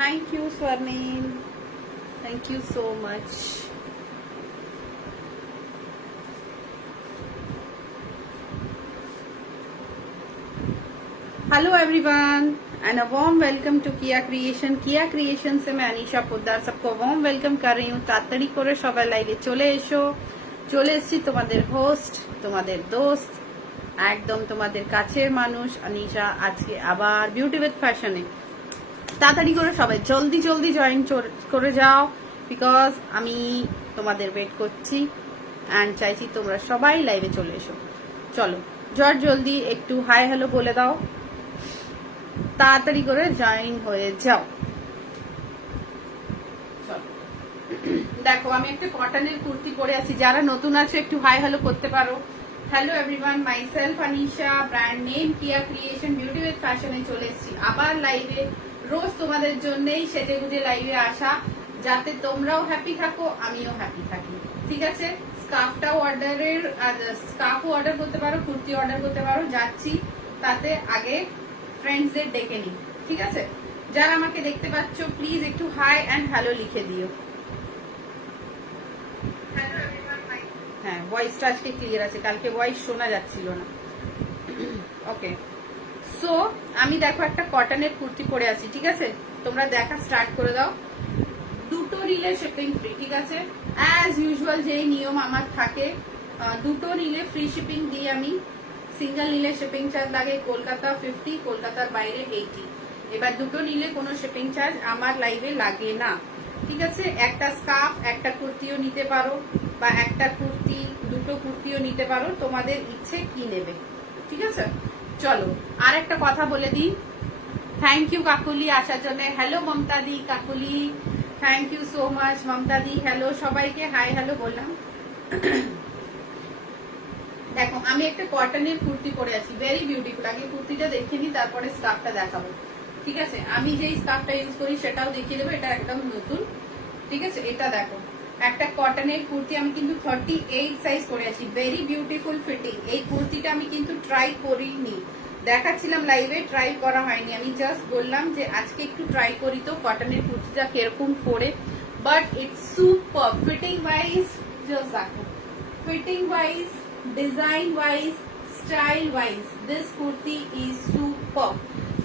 Thank you, Swarnim. Thank you so much. Hello everyone and a warm welcome to Kiya creation. Kiya creation से मैं अनीशा पोद्दार सबको warm welcome कर रही हूँ। ताড়াতাড়ি করে সবাই লাইভে চলে এসো। চলে এসেছি তোমাদের হোস্ট, তোমাদের দোস্ত, একদম তোমাদের কাছের মানুষ অনিশা আজকে আবার বিউটি উইথ ফ্যাশনে। তাড়াতাড়ি করে সবাই জলদি জলদি জয়েন করে যাও, বিকজ আমি তোমাদের ওয়েট করছি অ্যান্ড চাইছি তোমরা সবাই লাইভে চলে এসো। চলো জট জলদি একটু হাই হ্যালো বলে দাও, তাড়াতাড়ি করে জয়েন হয়ে যাও। দেখো আমি একটা কটনের কুর্তি পরে আছি, যারা নতুন আছে একটু হাই হ্যালো করতে পারো। Hello everyone, myself Anisha, brand name কিয়া ক্রিয়েশন, বিউটি উইথ ফ্যাশনে চলে এসেছি আবার লাইভে। রোজ তোমাদের জন্যই সেজে গুজে লাইভে আসা, যাতে তোমরাও হ্যাপি থাকো আমিও হ্যাপি থাকি। ঠিক আছে, স্কার্ফটাও স্কার্ফও অর্ডার করতে পারো, কুর্তি অর্ডার করতে পারো। যাচ্ছি, তাতে আগে ফ্রেন্ডসদের ডেকে নিই। ঠিক আছে, যারা আমাকে দেখতে পাচ্ছ প্লিজ একটু হাই অ্যান্ড হ্যালো লিখে দিও। হ্যাঁ, ভয়েসটা আজকে ক্লিয়ার আছে, কালকে ভয়েস শোনা যাচ্ছিল না। ওকে, সো আমি দেখো একটা কটনের কুর্তি পরে আছি। ঠিক আছে, তোমরা দেখা স্টার্ট করে দাও। দুটো নিলে শিপিং ফ্রি। ঠিক আছে, অ্যাজ ইউজুয়াল যেই নিয়ম আমার থাকে, দুটো নিলে ফ্রি শিপিং দিই আমি। সিঙ্গেল নিলে শিপিং চার্জ লাগে কলকাতা 50, কলকাতার বাইরে 80। এবার দুটো নিলে কোনো শিপিং চার্জ আমার লাইভে লাগে না। ঠিক আছে, একটা স্কার্ফ একটা কুর্তিও নিতে পারো, বা একটা কুর্তি দুটো কুর্তিও নিতে পারো, তোমাদের ইচ্ছে কি নেবে। ঠিক আছে, চলো আর একটা কথা বলে দিই। থ্যাংক ইউ কাকুলি আসার জন্য। হ্যালো মমতা দি, Kakuli thank you so much. Mamata দি হ্যালো, সবাইকে হাই হ্যালো বললাম। দেখো আমি একটা কটনের কুর্তি পরে আছি, ভেরি বিউটিফুল। আগে কুর্তিটা দেখে নি, তারপরে স্কার্ফটা দেখাবো। ঠিক আছে, আমি যেই স্কার্ফটা ইউজ করি সেটাও দেখিয়ে দেবো, এটা একদম নতুন। ঠিক আছে, এটা দেখো একটা কটনের কুর্তি, আমি কিন্তু 38 সাইজ পরে আছি, ভেরি বিউটিফুল ফিটিং। এই কুর্তিটা আমি কিন্তু ট্রাই করিনি, দেখাচ্ছিলাম লাইভে, ট্রাই করা হয়নি। আমি জাস্ট বললাম যে আজকে একটু ট্রাই করি তো কটনের কুর্তিটা কিরকম পরে, but it's super fitting wise. Just দেখো fitting wise, design wise, style wise, this kurti is super.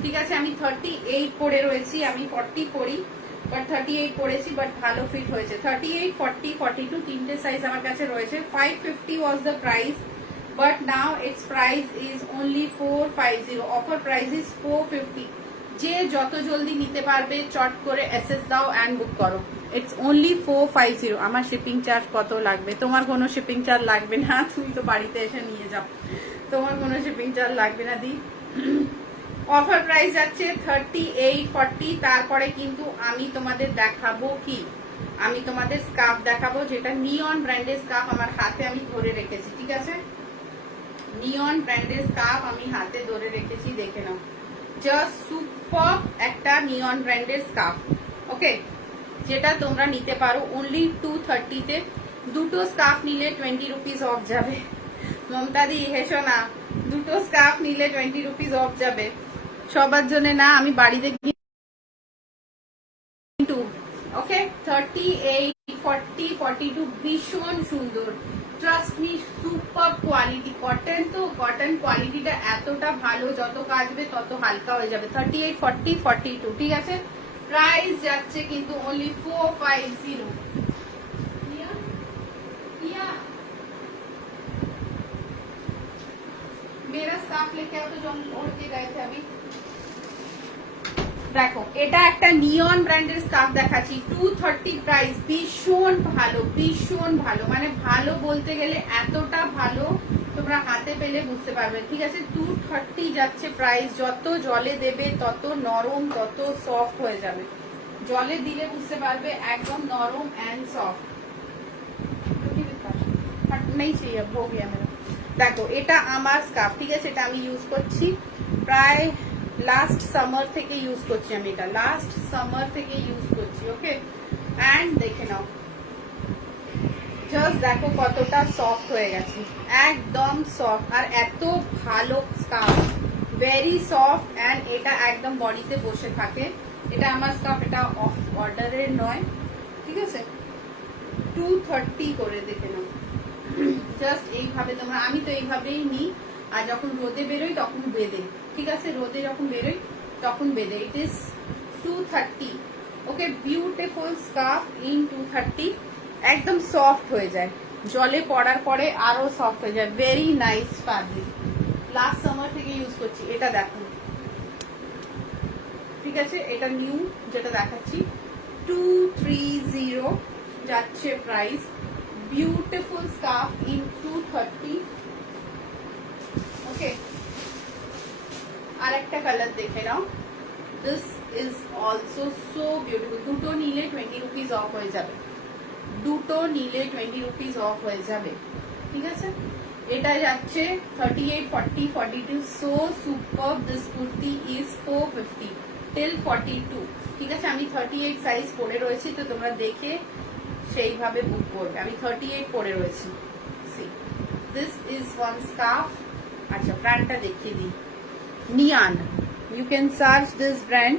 ঠিক আছে, আমি 38 পরে রয়েছি, আমি 40 পরি, বাট 38 পরেছি, বাট ভালো ফিট হয়েছে। 38, 40, 42 তিনটে সাইজ আমার কাছে রয়েছে। 550 was the price, but now its price is only 450. offer price is 450. যে যত জলদি নিতে পারবে চট করে এসএস দাও এন্ড বুক করো। It's only 450। আমার শিপিং চার্জ কত লাগবে? তোমার কোনো শিপিং চার্জ লাগবে না, তুমি তো বাড়িতে এসে নিয়ে যাও, তোমার কোনো শিপিং চার্জ লাগবে না দি। অফার প্রাইস যাচ্ছে 38, 40। তারপরে কিন্তু আমি তোমাদের দেখাবো কি, আমি তোমাদের স্কার্ফ দেখাবো, যেটা নিয়ন ব্র্যান্ডের স্কার্ফ আমার হাতে আমি ধরে রেখেছি। ঠিক আছে, নিয়ন ব্র্যান্ডের স্কার্ফ আমি হাতে ধরে রেখেছি, দেখে নাও। জাস্ট সুপার একটা নিয়ন ব্র্যান্ডের স্কার্ফ। ওকে, যেটা তোমরা নিতে পারো অনলি 230-তে। দুটো স্কার্ফ নিলে 20 রুপিস অফ যাবে। মমতা দি হেসো না, দুটো স্কার্ফ নিলে 20 রুপিস অফ যাবে। সবার জন্য না, আমি বাড়িতে কিন্তু। ওকে, 38, 40, 42 ভীষণ সুন্দর। Trust me, super quality. Cotton তো কটন কোয়ালিটিটা এতটা ভালো, যত কাচবে তত হালকা হয়ে যাবে। 38, 40, 42। ঠিক আছে, প্রাইস যাচ্ছে কিন্তু অনলি 450। मेरा स्कार्फ लेके आओ तो जो हम ओढ़ के गए थे अभी। দেখো এটা একটা নিয়ন ব্র্যান্ডের স্কার্ফ দেখাচ্ছি, 230 প্রাইস। ভীষণ ভালো, ভীষণ ভালো, মানে ভালো বলতে গেলে এতটা ভালো তোমরা হাতে পেলে বুঝতে পারবে। ঠিক আছে, 230 যাচ্ছে প্রাইস। যত জলে দেবে তত নরম, তত সফট হয়ে যাবে। জলে দিলে বুঝতে পারবে একদম নরম অ্যান্ড সফট। নেই चाहिए, हो गया मेरा। দেখো এটা আমার স্কার্ফ। ঠিক আছে, এটা আমি ইউজ করছি প্রায় লাস্ট সামার থেকে ইউজ করছি, আমি এটা লাস্ট সামার থেকে ইউজ করছি। ওকে, অ্যান্ড দেখে নাও, জাস্ট দেখো কতটা সফট হয়ে গেছে, একদম সফট। আর এত ভালো স্কার্ফ, ভেরি সফট, অ্যান্ড এটা একদম বডিতে বসে থাকে। এটা আমার স্কার্ফ, এটা অফ অর্ডারের নয়, ঠিক আছে। 230 করে দেখে নাও। জাস্ট এইভাবে তোমরা, আমি তো এইভাবেই নিই, আর যখন রোদে বেরোই তখন বেঁধে, ঠিক আছে, রোদে যখন বেরোই তখন বেঁধে। It is 230। Okay, beautiful scarf in 230। একদম সফট হয়ে যায়, জলে পড়ার পরে আরো সফট হয়ে যায়। Very nice fabric, last summer থেকে ইউজ করছি। এটা দেখো, ঠিক আছে, এটা নিউ যেটা দেখাচ্ছি 230 যাচ্ছে price. Beautiful scarf in 230। Okay, আর একটা কালার দেখে নাও। This is also so beautiful. দুটো নিলে 20 রুপিস অফ হয়ে যাবে, দুটো নিলে 20 রুপিস অফ হয়ে যাবে, ঠিক আছে। এটা যাচ্ছে 38, 40, 42। So super. This kurti is 450 till 42, ঠিক আছে। আমি 38 সাইজ পরে রয়েছি, তো তোমরা দেখে সেইভাবে বুক করবে। আমি 38 পরে রয়েছি। See, this is one scarf. আচ্ছা, ব্র্যান্ডটা দেখিয়ে দিই, নিয়ান। You can search this brand.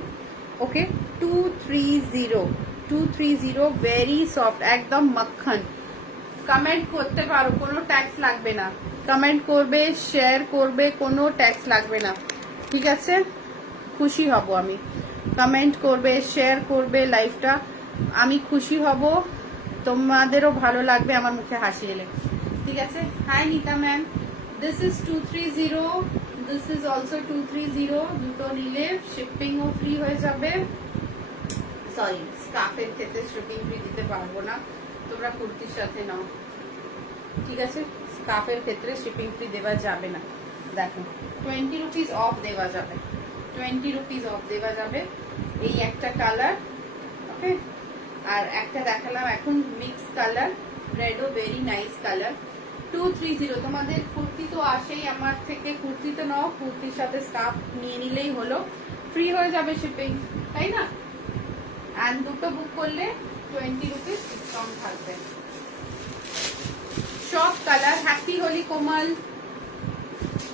Okay, 230 very soft, একদম মাখন। কমেন্ট করতে পারো, কোনো ট্যাক্স লাগবে না। কমেন্ট করবে, শেয়ার করবে, কোনো ট্যাক্স লাগবে না, ঠিক আছে। খুশি হব আমি, কমেন্ট করবে, শেয়ার করবে লাইভটা, আমি খুশি হব, তোমাদেরও ভালো লাগবে আমার মুখে হাসি এলে, ঠিক আছে। Hi Nita ma'am, this is 230, this is also 230। দুটো নিলে শিপিংও ফ্রি হয়ে যাবে। সরি, স্কার্ফের ক্ষেত্রে শিপিং ফ্রি দিতে পারবো না, তোমরা কুর্তির সাথে নাও, ঠিক আছে। স্কার্ফের ক্ষেত্রে শিপিং ফ্রি দেওয়া যাবে না। দেখো, 20 রুপিস অফ দেওয়া যাবে, 20 রুপিস অফ দেওয়া যাবে। এই একটা কালার, ওকে। আর একটা দেখালাম এখন মিক্স কালার, রেডও ভেরি নাইস কালার। 230। তোমাদের কুর্তি তো আসেই আমার থেকে, কুর্তি তো নাও, কুর্তির সাথে স্কার্ফ নিয়ে নিলেই হলো, ফ্রি হয়ে যাবে শিপিং, তাই না। এন্ড দুটো বুক করলে 20 রুপিস ডিসকাউন্ট থাকবে। Shop colour. हैप्पी होली कोमल।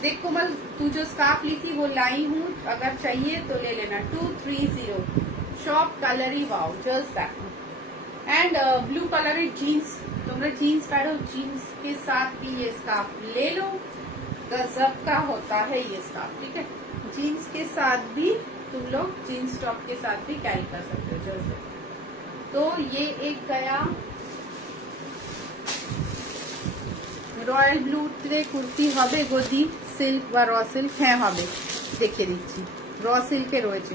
देख कोमल, तू जो स्कार्फ ली थी वो लाई हूँ, अगर चाहिए तो ले लेना। 230 शॉप कलर ही wow, just that. And blue colour jeans, तुमने जीन्स पहनो, जीन्स के साथ भी ये स्कार्फ ले लो, गजब का होता है ये स्कार्फ, ठीक है। जीन्स के साथ भी तुम लोग जीन्स टॉप के साथ भी कैरी कर सकते हो जैसे। तो ये एक गया রয়্যাল ব্লুতে কুর্তি হবে গদি, সিল্ক বা র সিল্ক? হ্যাঁ হবে, দেখিয়ে দিচ্ছি। র সিল্কে রয়েছে,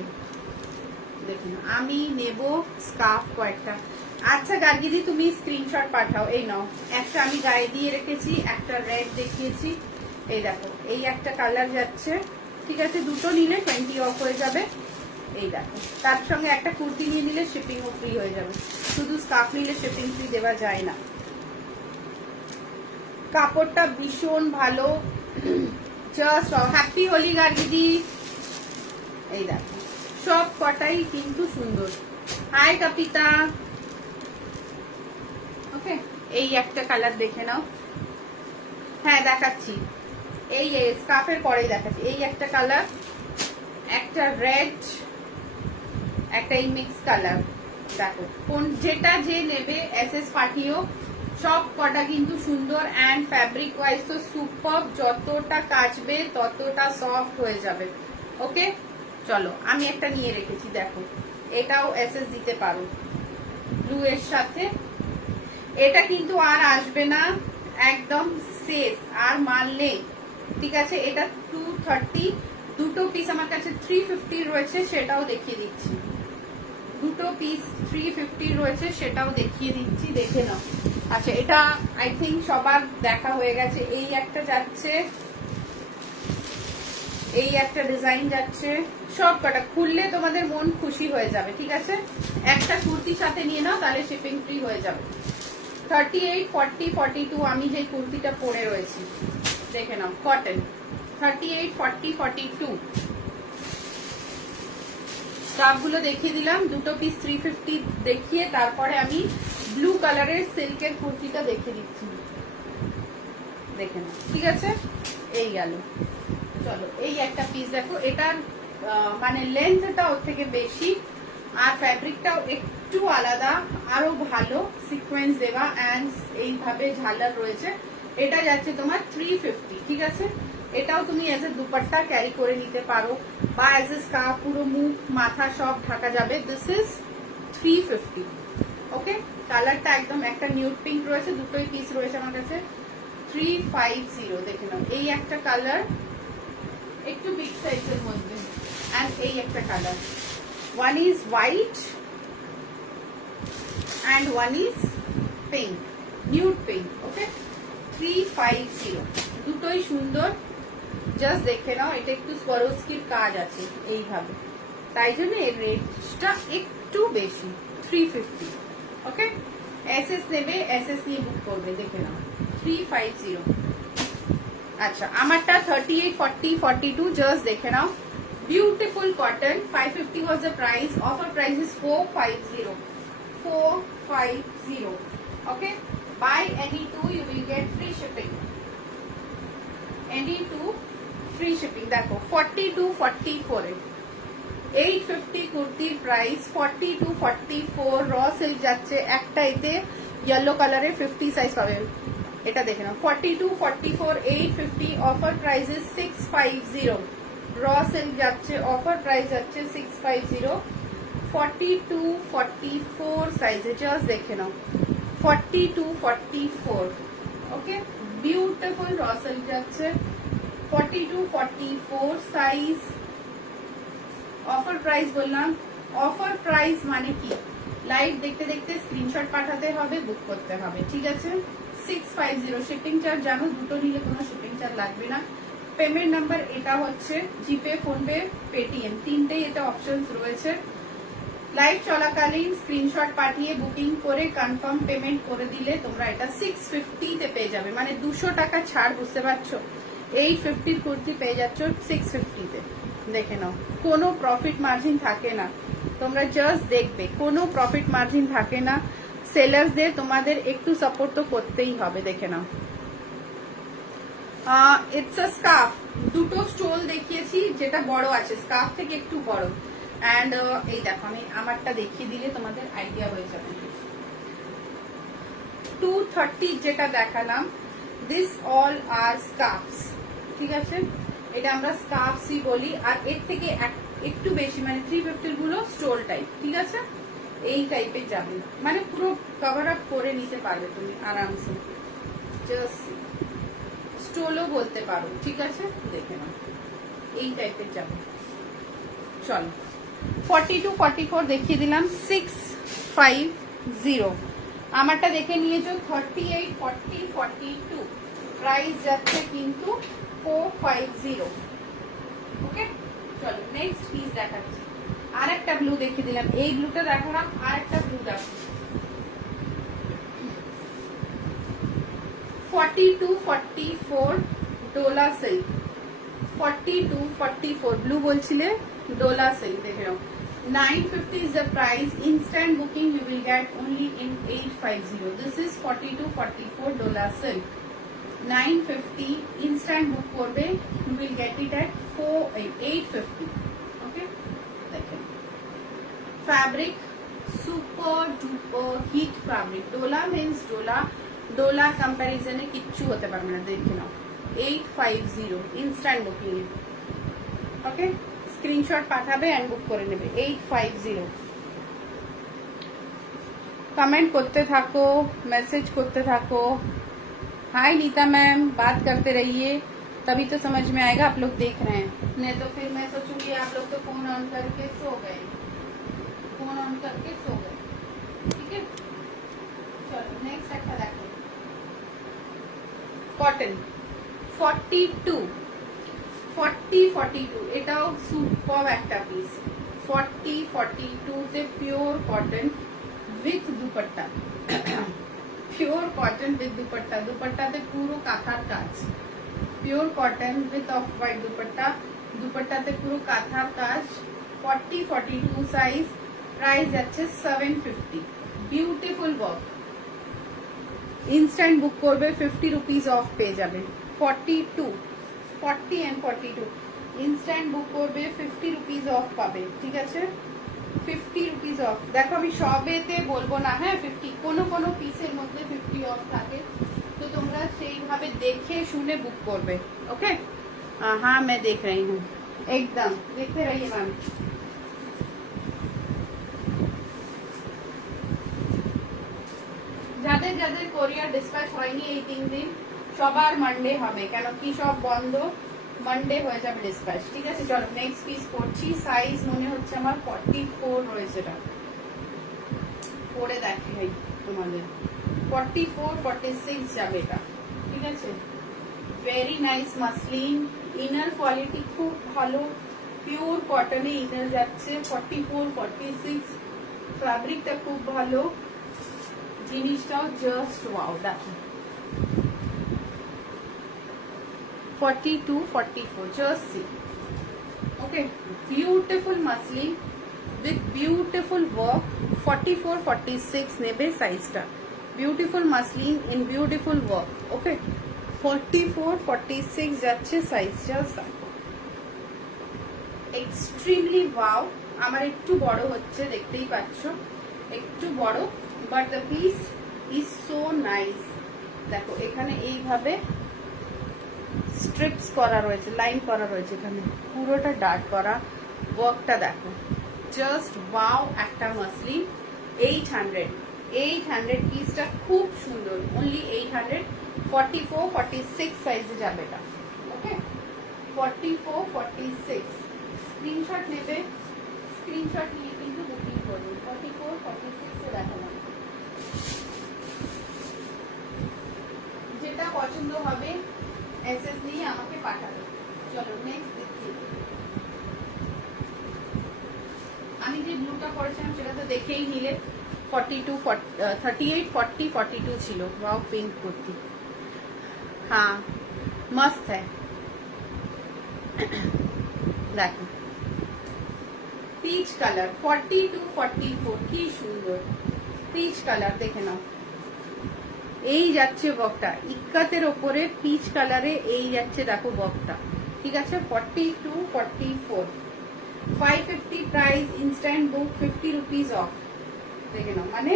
দেখুন। আমি নেব স্কার্ফ কয়েকটা। আচ্ছা গার্গিদি, তুমি স্ক্রিনশট পাঠাও। এই নাও, একটা আমি গায়ে দিয়ে রেখেছি, একটা রেড দেখিয়েছি। এই দেখো, এই একটা কালার যাচ্ছে, ঠিক আছে। দুটো নিলে 20 অফ হয়ে যাবে। এই দেখো, তার সঙ্গে একটা কুর্তি নিয়ে নিলে শিপিংও ফ্রি হয়ে যাবে। শুধু স্কার্ফ নিলে শিপিং ফ্রি দেওয়া যায় না। কাপড়টা ভীষণ ভালো, জাস্ট হ্যাপি হোলি গার্গিদি। এই দেখো, সব কটাই কিন্তু সুন্দর। হাই কাপিতা। ওকে, এই একটা কালার দেখে নাও। হ্যাঁ দেখাচ্ছি, এই স্কার্ফের পরেই দেখাচ্ছি। এই একটা কালার, একটা রেড, একটা এই মিক্স কালার। দেখো কোন যেটা যে নেবে এসএস পাঠিও, সব কটা কিন্তু সুন্দর। অ্যান্ড ফ্যাব্রিক ওয়াইজ তো সুপার, যতটা কাচবে ততটা সফট হয়ে যাবে। ওকে, চলো আমি একটা নিয়ে রেখেছি, দেখো এটাও এসএস দিতে পারো ব্লু এর সাথে। এটা কিন্তু আর আসবে না, একদম শেষ, আর মাল নেই, ঠিক আছে। এটা 230, দুটো পিস আমার কাছে 350 রয়েছে, সেটাও দেখিয়ে দিচ্ছি। দুটো পিস 350 রয়েছে, সেটাও দেখিয়ে দিচ্ছি, দেখে নাও। আচ্ছা, এটা আই থিঙ্ক সবার দেখা হয়ে গেছে। এই একটা যাচ্ছে, এই একটা ডিজাইন যাচ্ছে, সব কটা খুললে তোমাদের মন খুশি হয়ে যাবে, ঠিক আছে। একটা কুর্তির সাথে নিয়ে নাও, তাহলে শিপিং ফ্রি হয়ে যাবে। 38, 40, 42 আমি যে কুর্তিটা পরে রয়েছি, দেখে নাও, কটন। 38, 40, 42 স্কার্ফগুলো দেখিয়ে দিলাম। দুটো পিস 350 দেখিয়ে তারপরে আমি ব্লু কালারের সিল্কের কুর্তিটা দেখিয়ে দিচ্ছি, দেখে নাও, ঠিক আছে। এই গেল, চলো এই একটা পিস দেখো। এটার মানে লেন্থটা ওর থেকে বেশি, আর ফ্যাব্রিকটাও একটু আলাদা, আরো ভালো সিকোয়েন্স দেওয়া অ্যান্ড এইভাবে ঝালার রয়েছে। এটা যাচ্ছে তোমার 350, ঠিক আছে। এটাও তুমি এজ এ দুপাট্টা ক্যারি করে নিতে পারো বা এজ এ স্কার্ফ, পুরো মুখ মাথা সব ঢাকা যাবে। This is 350। ওকে, কালারটা একদম একটা নিউড পিঙ্ক রয়েছে, দুটোই পিস রয়েছে আমার কাছে। 350 দেখে নাও। এই একটা কালার একটু বিগ সাইজের মধ্যে, অ্যান্ড এই একটা colour, one is white and one is pink, nude pink. Okay, 350, দুটোই সুন্দর। জাস্ট দেখে নাও, এটা একটু স্বরস্কির কাজ আছে এইভাবে, তাই জন্য এর রেটটা একটু বেশি, 350। ওকে, এসএস নেবে, এসএস নিয়ে বুক করবে, দেখে নাও 350। আচ্ছা, আমারটা 38, 40, 42, জাস্ট দেখে নাও। Beautiful cotton, 550 was the price, offer price is 450, 450। Okay, buy any two you will get free shipping, any two free shipping। দেখো 42, 44 এ 850 কুর্তির প্রাইস, 42, 44 র সিল্ক যাচ্ছে। একটা এতে ইয়েলো কালারের 50 সাইজ পাবে, এটা দেখে নাও। 42, 44, 850, offer price is 650। Raw silk যাচ্ছে, অফার প্রাইস যাচ্ছে 650। 42, 44 সাইজে, জাস্ট দেখে নাও 42, 44। ওকে, বিউটিফুল র সিল্ক যাচ্ছে, 42, 44 সাইজ। অফার প্রাইস বললাম, অফার প্রাইস মানে কি, লাইভ দেখতে দেখতে স্ক্রিনশট পাঠাতে হবে, বুক করতে হবে, ঠিক আছে। 650 শিপিং চার্জ জানো, দুটো নিলে কোনো শিপিং চার্জ লাগবে না। পেমেন্ট নাম্বার এটা হচ্ছে জিপে, ফোনপে, পেটিএম, তিনটেই এতে অপশন রয়েছে। লাইভ চলাকালীন স্ক্রিনশট পাঠিয়ে বুকিং করে কনফার্ম পেমেন্ট করে দিলে তোমরা এটা 650 তে পেয়ে যাবে, মানে 200 টাকা ছাড়, বুঝতে পারছো। 850 কুর্তি পেয়ে যাচ্ছ 650 তে, দেখে নাও। কোনো প্রফিট মার্জিন থাকে না, তোমরা জাস্ট দেখবে, কোনো প্রফিট মার্জিন থাকে না। সেলার্সদের তোমাদের একটু সাপোর্ট তো করতেই হবে, দেখে নাও। ইটস আ স্কার্ফ, দুটো স্টোল দেখিয়েছি, যেটা বড় আছে স্কার্ফ থেকে একটু বড়। অ্যান্ড এই দেখো, আমি আমারটা দেখিয়ে দিলে তোমাদের আইডিয়া হয়ে যাবে। 230 যেটা দেখালাম, দিস অল আর স্কার্ফস, ঠিক আছে। এটা আমরা স্কার্ফসই বলি। আর এর থেকে একটু বেশি, মানে 350 গুলো স্টোল টাইপ, ঠিক আছে। এই টাইপের যাবে, মানে পুরো কভার আপ করে নিতে পারবে তুমি আরামসে, জাস্ট স্টোলও বলতে পারো, ঠিক আছে। দেখে নাও, এই টাইপের যাবে। চলো, 42, 44 দেখিয়ে দিলাম, 650। আমারটা দেখে নিয়েছো 38, 40, 42, প্রাইস যাচ্ছে কিন্তু 450। ওকে, চলো নেক্সট পিস দেখাচ্ছি। আর একটা ব্লু দেখিয়ে দিলাম, এই ব্লুটা দেখালাম, আর একটা ব্লু দেখো। 42, 44 ডোলা সিল্ক, 42, 44 ব্লু বলছিলে, ডোলা সিল্ক, দেখে নাও। 950 is the price. Instant booking you will get only in 850. This is 42, 44 Dola silk. 950 instant book করবে, you will get it at 850. Okay, দেখেন fabric super duper heat fabric. Dola means Dola comparison এ কিচ্ছু হতে পারবে না, দেখে নাও। 850 instant booking. Okay, screenshot পাঠাবে and বুক করে নেবে। 850। कमेंट करते থাকো, मैसेज करते থাকো। हाय नीता मैम, बात करते रहिए, तभी तो समझ में आएगा आप लोग देख रहे हैं, नहीं तो फिर मैं सोचूंगी आप लोग तो फोन ऑन करके सो गए, फोन ऑन करके सो गए, ठीक है। चलो नेक्स्ट একটা দেখো, কটন 42, 42 এটাও সুপার একটা পিস। 42 তে pure cotton with dupatta, pure cotton with dupatta, দুপাট্টাতে পুরো কাঁথার কাজ, pure cotton with off white dupatta, দুপাট্টাতে পুরো কাঁথার কাজ। 40, 42 সাইজ, প্রাইস যাচ্ছে 750। বিউটিফুল ওয়ার্ক, ইনস্ট্যান্ট বুক করবে 50 রুপিস অফ পেয়ে যাবে। 42, 40 and 42 ইনস্ট্যান্ট বুক করবে 50 রুপিস অফ পাবে, ঠিক আছে। 50 রুপিস অফ। দেখো আমি সবেতে বলবো না, হ্যাঁ 50, কোনো কোনো পিসের মধ্যে 50 অফ থাকে, তো তোমরা সেইভাবে দেখে শুনে বুক করবে। ওকে, हाँ मैं देख रही हूँ, एकदम देखते रहिए मैम। যাদের যাদের কোরিয়ার ডিসপ্যাচ হয়নি এই 3 দিন, সবার মানডে হবে, কেন কি সব বন্ধ, মানডে হয়ে যাবে ডিসপ্যাচ। ঠিক আছে, চলো নেক্সট পিস করছি। সাইজ মনে হচ্ছে আমার 44 রয়েছে, এটা পরে দেখাই তোমাদের। 44 46 যাবে এটা। ঠিক আছে, very nice muslin, inner quality খুব ভালো, পিওর কটনে ইনার যাচ্ছে। 44 46 ফ্যাব্রিকটা খুব ভালো, জিনিসটাও জাস্ট ওয়াও। দেখো 42 44 just see. Okay, beautiful muslin with beautiful work. 44 46 নেবে সাইজটা। Beautiful muslin in beautiful work. Okay, 44 46 যাচ্ছে সাইজ। Just extremely wow. আমার একটু বড় হচ্ছে, দেখতেই পাচ্ছ একটু বড়, but the piece is so nice. দেখো এখানে এইভাবে স্ট্রিপস করা রয়েছে, লাইন করা রয়েছে, এখানে পুরোটা ডার্ক করা। ওয়ার্কটা দেখো জাস্ট ওয়াও। একটা মাসলিন 800 পিসটা খুব সুন্দর, অনলি 800। 44 46 সাইজে যাবে এটা। ওকে, 44 46 স্ক্রিনশট নেবে, স্ক্রিনশট নিয়ে কিন্তু বুকিং করবে। 44 46 এ দেখালাম, যেটা পছন্দ হবে এসএস নিয়ে আমাকে পাঠাবে। চলো নেক্সট দেখি। আমি যে ব্লুটা পরেছিলাম সেটা তো দেখেই নিলে। 42 38 40 42 ছিল। वाओ पिंक कुर्ती, हाँ मस्त है। देखो পিচ কালার 42 44 কি সুন্দর পিচ কালার, দেখে নাও। এই যাচ্ছে বকটা ইক্কাতের ওপরে পিচ কালারে, এই যাচ্ছে দেখো বকটা। ঠিক আছে, 42 44 550 price, instant book 50 rupees of. দেখে নাও মানে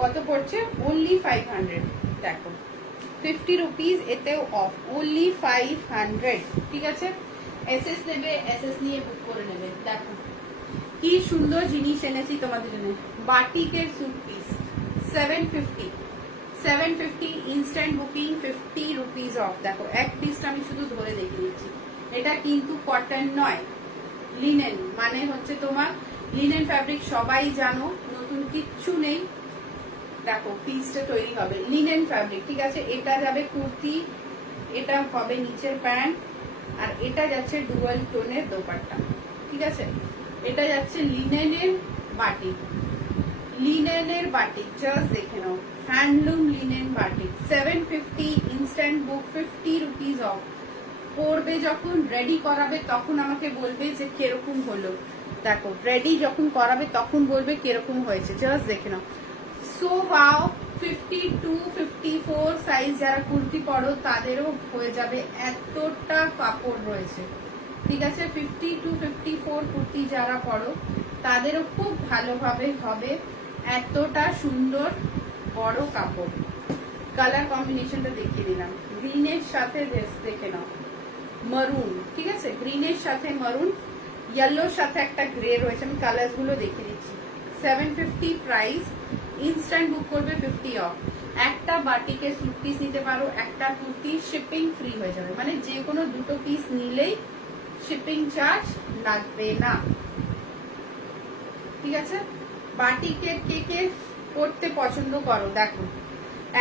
কত পড়ছে, অনলি 500। দেখো 50 রুপিস এতেও অফ, অনলি 500। ঠিক আছে, এসএস নেবে, এসএস নিয়ে বুক করে নেবে। দেখো কি সুন্দর জিনিস এনেছি তোমাদের জন্য। বাটিকের suit piece 750 instant booking 50 rupees off. দেখো এক পিসটা আমি শুধু ধরে দেখিয়ে দিচ্ছি। এটা কিন্তু কটন নয়, লিনেন, মানে হচ্ছে তোমার লিনেন ফ্যাব্রিক সবাই জানো, নতুন কিচ্ছু নেই। দেখো পিসটা তৈরি হবে লিনেন ফ্যাব্রিক। ঠিক আছে, এটা যাবে কুর্তি, এটা হবে নিচের প্যান্ট, আর এটা যাচ্ছে ডুয়াল টোনের দোপাট্টা। ঠিক আছে, এটা যাচ্ছে লিনেনের বাটিক, লিনেনের বাটিক। জাস্ট দেখে নাও, handloom linen batik. 750 instant book 50 rupees off. পরবে যখন, রেডি করাবে তখন আমাকে বলবে যে কিরকম হলো। দেখো রেডি যখন করাবে তখন বলবে কিরকম হয়েছে। জাস্ট দেখে নাও, সো ওয়াও। 52 54 সাইজ যারা কুর্তি পরো তাদেরও হয়ে যাবে, এতটা কাপড় রয়েছে। ঠিক আছে, 52 54 কুর্তি যারা পরো তাদেরও খুব ভালোভাবে হবে, এতটা সুন্দর বড় কাপড়। কালার কম্বিনেশনটা দেখিয়ে দিলাম, গ্রিনের সাথে দেখে নাও মারুন। ঠিক আছে, গ্রিনের সাথে মারুন, ইয়েলোর সাথে একটা গ্রে রয়েছে। আমি কালার গুলো দেখিয়ে দিচ্ছি। 750 প্রাইস, ইনস্ট্যান্ট বুক করবে 50 অফ। একটা বাটিকে স্যুট পিস নিতে পারো, একটা কুর্তি, শিপিং ফ্রি হয়ে যাবে, মানে যে কোনো দুটো পিস নিলেই শিপিং চার্জ লাগবে না। ঠিক আছে, বাটিকের কে কে পড়তে পছন্দ করো। দেখো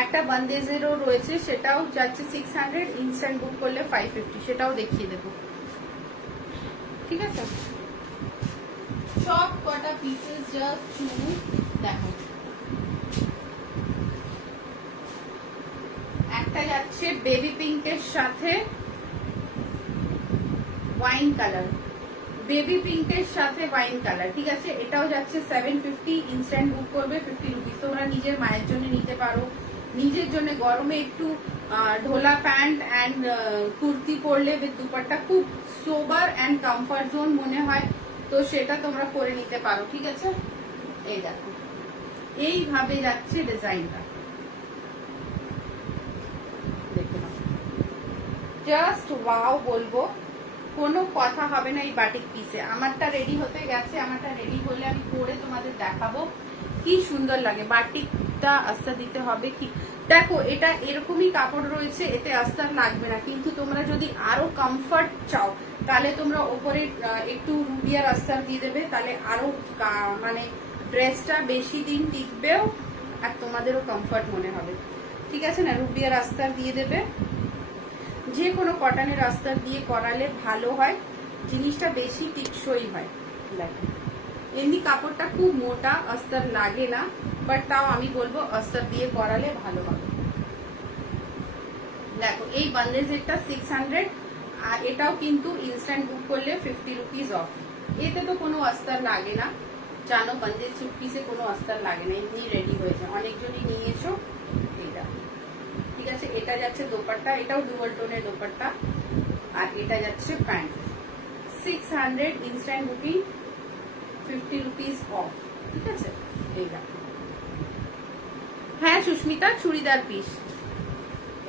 একটা বান্দেজেরও রয়েছে, সেটাও যাচ্ছে 600, ইনস্ট্যান্ট বুক করলে 550, সেটাও দেখিয়ে দেবো। ঠিক আছে, সব কটা পিসেস জাস্ট চুমু দেখো। একটা যাচ্ছে বেবি পিঙ্কের সাথে ওয়াইন কালার, বেবি পিঙ্কের সাথে ওয়াইন কালার। ঠিক আছে, এটাও যাচ্ছে 750, ইনস্ট্যান্ট বুক করবে 50 রুপিস। তোমরা নিজের মায়ের জন্য নিতে পারো, নিজের জন্য গরমে একটু ঢোলা প্যান্ট অ্যান্ড কুর্তি পরলে উইথ দুপাট্টা খুব সোবার অ্যান্ড কমফর্ট জোন মনে হয়, তো সেটা তোমরা করে নিতে পারো। ঠিক আছে। এই দেখো এইভাবে যাচ্ছে ডিজাইনটা, দেখে নাও, জাস্ট ওয়াও বলবো, কোনো কথা হবে না এই বাটিক পিসে। আমারটা রেডি হতে গেছে, আমারটা রেডি হলে আমি পরে তোমাদের দেখাবো কি সুন্দর লাগে। বাটিকটা আস্তা দিতে হবে কি, দেখো এটা এরকমই কাপড় রয়েছে, এতে আস্তার লাগবে না, কিন্তু তোমরা যদি আরো কমফর্ট চাও তাহলে তোমরা ওপরে একটু রুবিয়ার আস্তার দিয়ে দেবে, তাহলে আরো মানে ড্রেসটা বেশি দিন টিকবেও আর তোমাদেরও কমফর্ট মনে হবে, ঠিক আছে না? রুবিয়ার আস্তার দিয়ে দেবে, যে কোনো কটনের আস্তার দিয়ে করালে ভালো হয়, জিনিসটা বেশি টিকসই হয়। দেখো এমনি কাপড়টা খুব মোটা, আস্তার লাগে না, বাট তাও আমি বলবো আস্তার দিয়ে করালে ভালো হবে। দেখো এই বান্দেজেরটা 600, আর এটাও কিন্তু ইনস্ট্যান্ট বুক করলে 50 রুপিস অফ। এতে তো কোনো আস্তার লাগে না, জানো বান্দেজ সুট পিসে কোনো আস্তার লাগে না, এমনি রেডি হয়েছে, অনেকজনই নিয়ে এসো। এইটা ঠিক আছে, এটা যাচ্ছে দোপাট্টা, এটাও ডুয়াল টোনের দোপাট্টা, আর এটা যাচ্ছে pant. 600 instant booking, 50 rupees of, ঠিক আছে? এইটা হ্যাঁ সুস্মিতা, চুড়িদার পিস,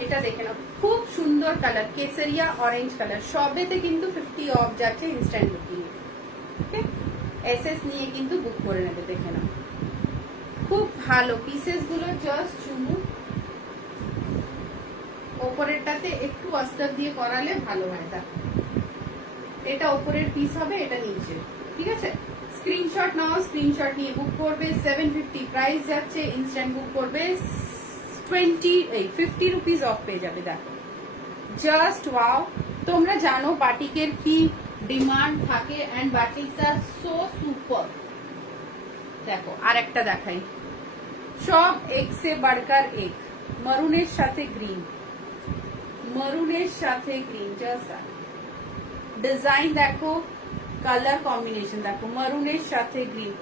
এটা দেখে নাও, খুব সুন্দর কালার, কেসারিয়া অরেঞ্জ কালার, সবেতে কিন্তু 50 অফ যাচ্ছে ইনস্ট্যান্ট বুকিং। ওকে, এসএস নিয়ে কিন্তু বুক করে নেবে, দেখে নাও খুব ভালো পিসেস গুলো, জাস্ট চুমু। ওপরেরটাতে একটু আস্তর দিয়ে করালে ভালো হয়। দেখো এটা ওপরের পিস হবে, এটা নিচে, ঠিক আছে? স্ক্রিনশট নাও, স্ক্রিনশট নিয়ে বুক করবে। 750 প্রাইস যাচ্ছে, ইনস্ট্যান্ট বুক করবে 50 রুপিস অফ পেয়ে যাবে। দেখো জাস্ট ওয়াও, তোমরা জানো বাটিকের কি ডিমান্ড থাকে, এন্ড বাটিকস আর সো সুপার। দেখো আর একটা দেখাই, সব এক সে বাড়কার এক, মরুনের সাথে গ্রিন, মরুনের সাথে গ্রিন, জাস্ট ডিজাইন দেখো, কালার কম্বিনেশন দেখো, মরুনের সাথে green,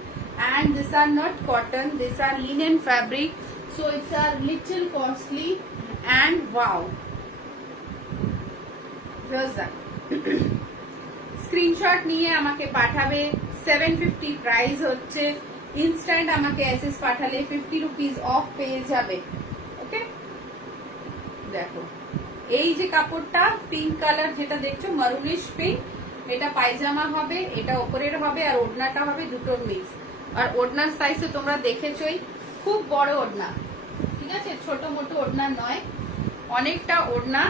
and these are not cotton, these are linen fabric, so it's a little costly, and wow, just that. Screenshot নিয়ে আমাকে পাঠাবে, 750 প্রাইস হচ্ছে, ইনস্ট্যান্ট আমাকে এসএস পাঠালে 50 রুপিস অফ পেয়ে যাবে। ওকে, দেখো এই যে কাপড়টা পিঙ্ক কালার যেটা দেখছো, মারুনিশ পিঙ্ক, এটা পায়জামা হবে, এটা ওপরের হবে, আর ওড়নাটা হবে দুটোর মিক্স। আর ওড়নার সাইজ তো তোমরা দেখেছোই, খুব বড় ওড়না, ঠিক আছে? ছোট মোটো ওড়না নয়, অনেকটা ওড়না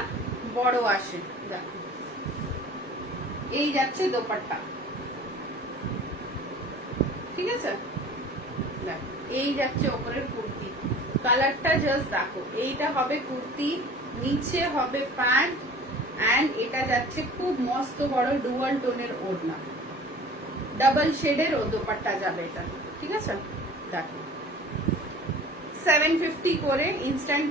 বড় আসে। দেখো এই যাচ্ছে দোপাট্টা, ঠিক আছে? দেখো এই যাচ্ছে ওপরের কুর্তি, কালারটা জাস্ট দেখো, এইটা হবে কুর্তি, নিচে হবে প্যান্ট, এন্ড এটা যাচ্ছে খুব মস্ত বড় ডুয়াল টোনের ওড়না, ডাবল শেডের ও দোপাট্টা যাবে এটা, ঠিক আছে? দেখো 750 করে इंस्टेंट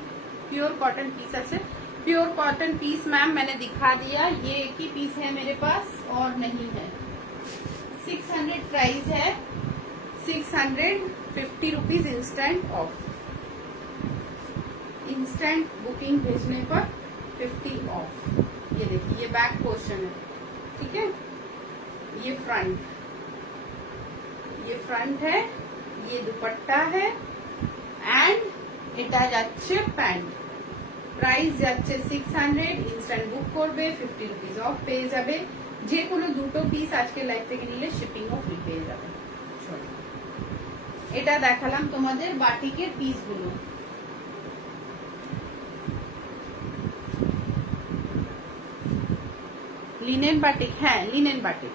प्योर कॉटन पीस আছে। प्योर कॉटन पीस मैम मैंने दिखा दिया, ये एक ही पीस है मेरे पास और नहीं है। 600 प्राइस है, 650 rupees instant of, instant booking भेजने पर 50 ऑफ। ये देखिए ये बैक पोर्शन है, ठीक है? ये फ्रंट है, ये दुपट्टा है, एंड এটা যাচ্ছে প্যান্ট। প্রাইস যাচ্ছে 600, ইনস্ট্যান্ট বুক করবে 50 রুপিস অফ পেয়ে যাবে। যে কোনো দুটো পিস আজকে লাইভ থেকে নিলে শিপিংও ফ্রি পেয়ে যাবে। এটা দেখালাম তোমাদের বাটিকের পিসগুলো। লিনেন বাটিক, হ্যাঁ লিনেন বাটিক,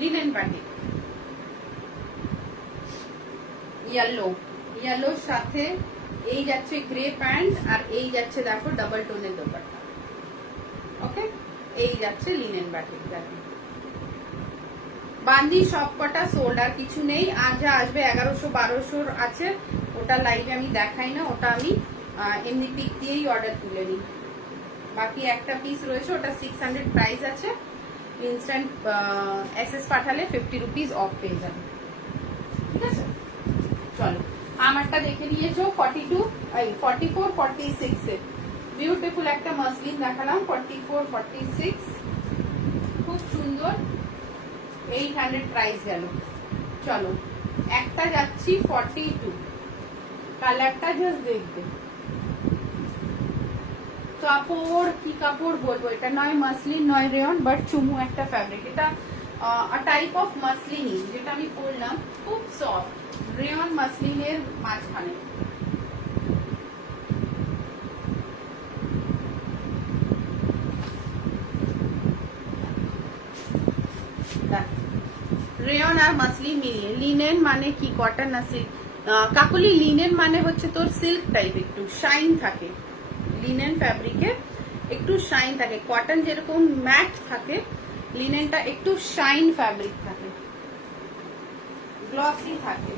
লিনেন বাটিক, ইয়েলোর সাথে এই যাচ্ছে গ্রে প্যান্ট, আর এই যাচ্ছে দেখো ডাবল টোনের দোপাট্টা। ওকে, এই যাচ্ছে লিনেন বাটিক। দেখো বান্দি সব কটা সোল্ড, আর কিছু নেই। আর যা আসবে 1100-1200 আছে, ওটা লাইভে আমি দেখাই না, ওটা আমি এমনি পিক দিয়েই অর্ডার তুলে নিই। বাকি একটা পিস রয়েছে, ওটা 600 প্রাইস আছে, ইনস্ট্যান্ট এসএস পাঠালে 50 রুপিস অফ পেয়ে যাবে, ঠিক আছে? চলো আমারটা দেখে নিয়েছো, 44, 46 এ বিউটিফুল একটা মাসলিন দেখালাম, 44, 46 খুব সুন্দর, 800 প্রাইস গেল। চলো একটা যাচ্ছি 42, কালারটা জাস্ট দেখবে। কাপড় কি কাপড় বলবো, এটা নয় মাসলিন নয় রেয়ন, বাট চুমু একটা ফ্যাব্রিক। এটা টাইপ অফ মাসলিনই, যেটা আমি পরলাম, খুব সফট রেয়ন মাসলিনের মাঝখানে। রেয়ন আর মাসলিন মিলিয়ে। লিনেন মানে কি, কটন না সিল্ক? কাকুলি লিনেন মানে হচ্ছে তোর সিল্ক টাইপ, একটু শাইন থাকে লিনেন ফ্যাব্রিকে, একটু শাইন থাকে। কটন যেরকম ম্যাট থাকে, লিনেনটা একটু শাইন ফ্যাব্রিক থাকে, গ্লসি থাকে।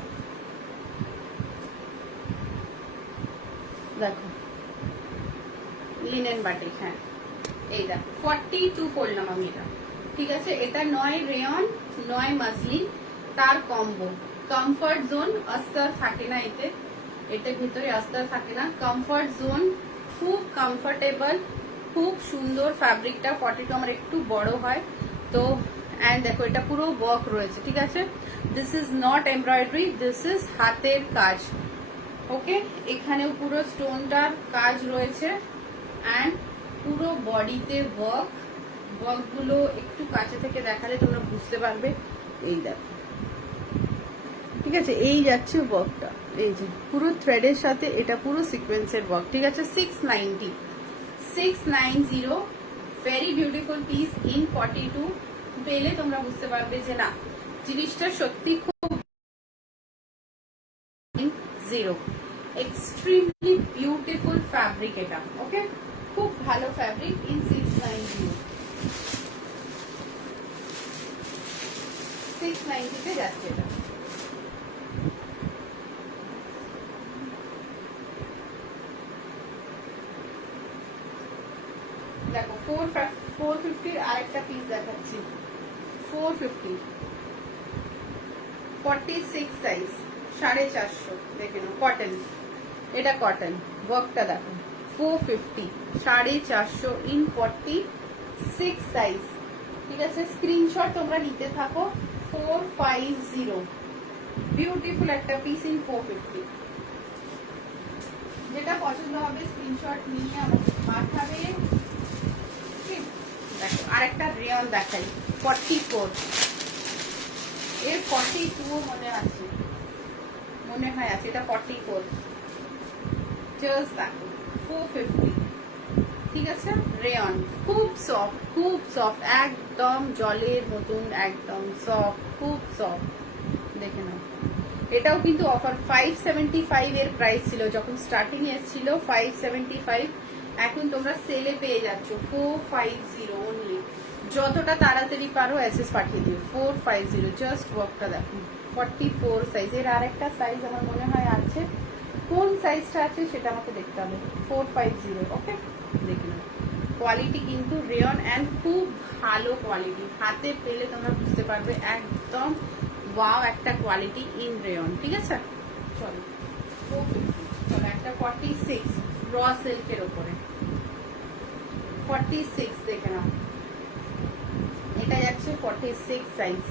দেখো লিনেন বাটিক, হ্যাঁ এই দেখো 42 করলাম আমি এটা, ঠিক আছে। এটা নয় রেয়ন নয় মাসলিন, তার কম্বো। কমফর্ট জোন আস্তর থাকে না এতে, এতে ভিতরে আস্তর থাকে না। কমফর্ট জোন, খুব কমফর্টেবল, খুব সুন্দর ফ্যাব্রিকটা। 42 আমার একটু বড় হয় তো। অ্যান্ড দেখো এটা পুরো ওয়ার্ক রয়েছে, ঠিক আছে। This is not embroidery, this is হাতের কাজ, ওকে। এখানেও পুরো স্টোনটার কাজ রয়েছে, অ্যান্ড পুরো বডিতে ওয়ার্ক। ওয়ার্কগুলো একটু কাছে থেকে দেখালে তোমরা বুঝতে পারবে। এই দেখো, ঠিক আছে, এই যাচ্ছে ওয়ার্কটা, এই যে পুরো থ্রেডের সাথে এটা পুরো সিকোয়েন্সের ওয়ার্ক, ঠিক আছে। 690 ভেরি বিউটিফুল পিস ইন 42। পেলে তোমরা বুঝতে পারবে যে না, জিনিসটা সত্যি খুব জিরো, এক্সট্রিমলি বিউটিফুল ফ্যাব্রিক এটা, ওকে। খুব ভালো ফ্যাব্রিক ইন 690। 690 তে যাচ্ছে এটা। দেখো 450 আরেকটা পিস দেখাচ্ছি। 450 46 সাইজ, 450 দেখে নাও। কটন, এটা কটন, ওয়ার্কটা দেখো। 450 450 ইন 46 সাইজ, ঠিক আছে। স্ক্রিনশট তোমরা নিতে থাকো। 450 বিউটিফুল একটা পিস ইন 450। যেটা পছন্দ হবে স্ক্রিনশট নিয়ে আমাকে পাঠাবে। দেখো আরেকটা রেয়ন দেখাই, 44। এর 42 মনে আছে, মনে হয় আছে, এটা 44। জাস্ট দেখো 450, ঠিক আছে। রেয়ন খুব সফট, খুব সফট, একদম জলের মতন, একদম সফট, খুব সফট। দেখে নাও, এটাও কিন্তু অফার। 575 এর প্রাইস ছিল যখন স্টার্টিং এসেছিল, 575। এখন তোমরা সেলে পেয়ে যাচ্ছ 450 অনলি। যতটা তাড়াতাড়ি পারো এসএস পাঠিয়ে দিও। 450 জাস্ট ওয়ার্কটা দেখো। 44 সাইজের আরেকটা সাইজ আমার মনে হয় আছে, কোন সাইজটা আছে সেটা আমাকে দেখতে হবে। 450, ওকে। দেখে নাও, কোয়ালিটি কিন্তু রেয়ন অ্যান্ড খুব ভালো কোয়ালিটি। হাতে পেলে তোমরা বুঝতে পারবে একদম ওয়াও একটা কোয়ালিটি ইন রেয়ন, ঠিক আছে। চলো 450, চলো একটা 46 র সিল্কের ওপরে 46 দেখে নাও। এটা যাচ্ছে 46 সাইজ,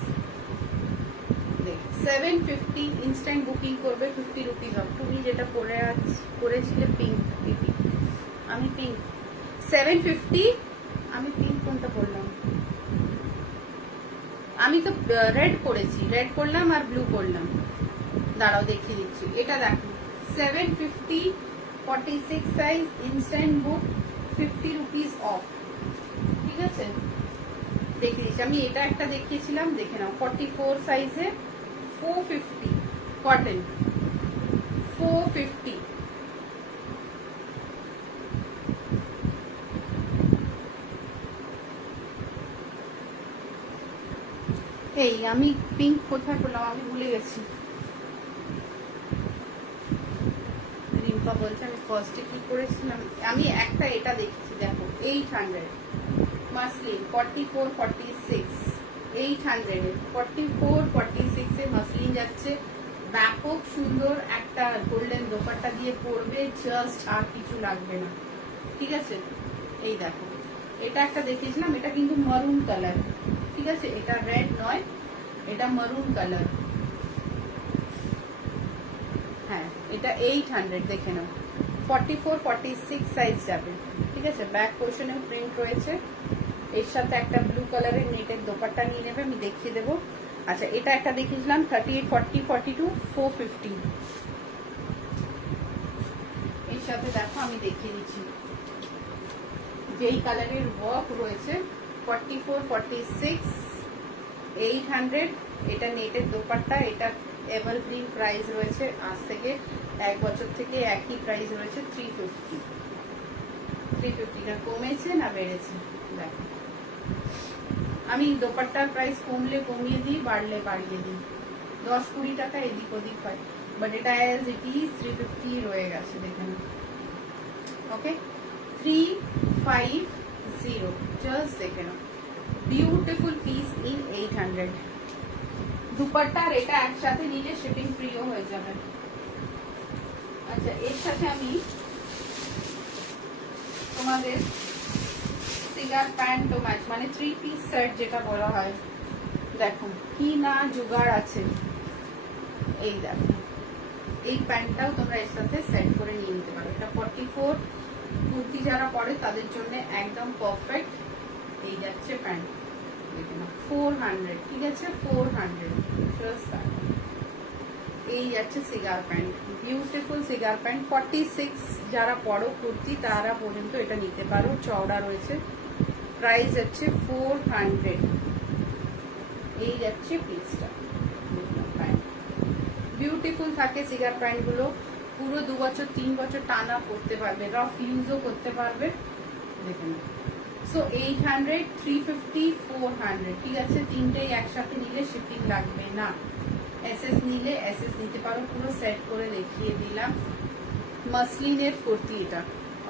750 ইনস্ট্যান্ট বুকিং করবে, 50 রুপিজ অফ। তুমি যেটা করেছিলে পিঙ্ক, আমি পিঙ্ক 750। আমি পিঙ্ক কোনটা করলাম, আমি তো রেড করেছি, রেড করলাম আর ব্লু করলাম। দাঁড়াও দেখিয়ে দিচ্ছি, এটা দেখো 750 46 size instant book, 50 rupees of, ঠিক আছে। দেখিয়ে দিচ্ছি, আমি এটা একটা দেখিয়েছিলাম, দেখে নাও। 44 সাইজে 450 কটন, 450। এই আমি পিঙ্ক কোথায় করলাম আমি ভুলে গেছি। রিম্পা বলছে আমি ফার্স্টে কি করেছিলাম, আমি একটা এটা দেখেছি, দেখো 800 মাসলিন 44 46, 800 এর 44 46 এ মাসলিন যাচ্ছে। ব্যাপক সুন্দর একটা গোল্ডেন দোপাট্টা দিয়ে পরবে, জাস্ট আর কিছু লাগবে না, ঠিক আছে। এই দেখো এটা একটা দেখিয়েছিলাম, এটা কিন্তু মারুন কালার, ঠিক আছে। এটা রেড নয়, এটা মারুন কালার, হ্যাঁ এটা 800 দেখে নাও, 44 46 সাইজ যাবে, ঠিক আছে। ব্যাক পোর্শনেও প্রিন্ট রয়েছে, এর সাথে একটা ব্লু কালারের নেটের দোপাট্টা নিয়ে নেবে, আমি দেখিয়ে দেবো। আচ্ছা এটা একটা দেখিয়েছিলাম 38 40 42 450, এর সাথে দেখো আমি দেখিয়ে দিচ্ছি যেই কালারের ওয়ার্ক রয়েছে 44 46 800, এটা নেটের দোপাট্টা, এটা এভারগ্রিন প্রাইস রয়েছে আজ থেকে 1 বছর থেকে একই প্রাইস রয়েছে 350। 350 না কমেছে না বেড়েছে দেখো, আমি দোপাট্টার প্রাইস কমলে কমিয়ে দিই, বাড়লে বাড়িয়ে দিই, 10-20 টাকা এদিক ওদিক হয়, বাট এটা অ্যাজ ইট ইজ 350 রয়ে গেছে দেখে না। ওকে 350 জাস্ট দেখে নাও, বিউটিফুল পিস ইন 800। দুপাট্টার এটা একসাথে নিলে শিপিং ফ্রিও হয়ে যাবে। আচ্ছা এর সাথে আমি তোমাদের সিগার প্যান্ট ও ম্যাচ মানে 3 পিস সেট যেটা বলা হয়, দেখো কি না জোগাড় আছে। এই দেখো এই প্যান্টটাও তোমরা এর সাথে সেট করে নিয়ে নিতে পারো, এটা 44 কুর্তি যারা পরে তাদের জন্য একদম পারফেক্ট। এই যাচ্ছে প্যান্ট 400, ঠিক আছে 400 জাস্ট। এই যাচ্ছে cigar pant, beautiful cigar pant, 46 যারা পরো কুর্তি তারা পর্যন্ত এটা নিতে পারো, চওড়া রয়েছে, প্রাইস যাচ্ছে 400। এই যাচ্ছে পিসটা, বিউটিফুল থাকে সিগার প্যান্ট গুলো, পুরো 2 বছর 3 বছর টানা পরতে পারবে, রফ ইউজও করতে পারবে, দেখে না। সো 800 350 400, ঠিক আছে। তিনটেই একসাথে নিলে শিপিং লাগবে না, এসএস নিলে এসএস নিতে পারো, পুরো সেট করে দেখিয়ে দিলাম। মাসলিনের কুর্তি এটা,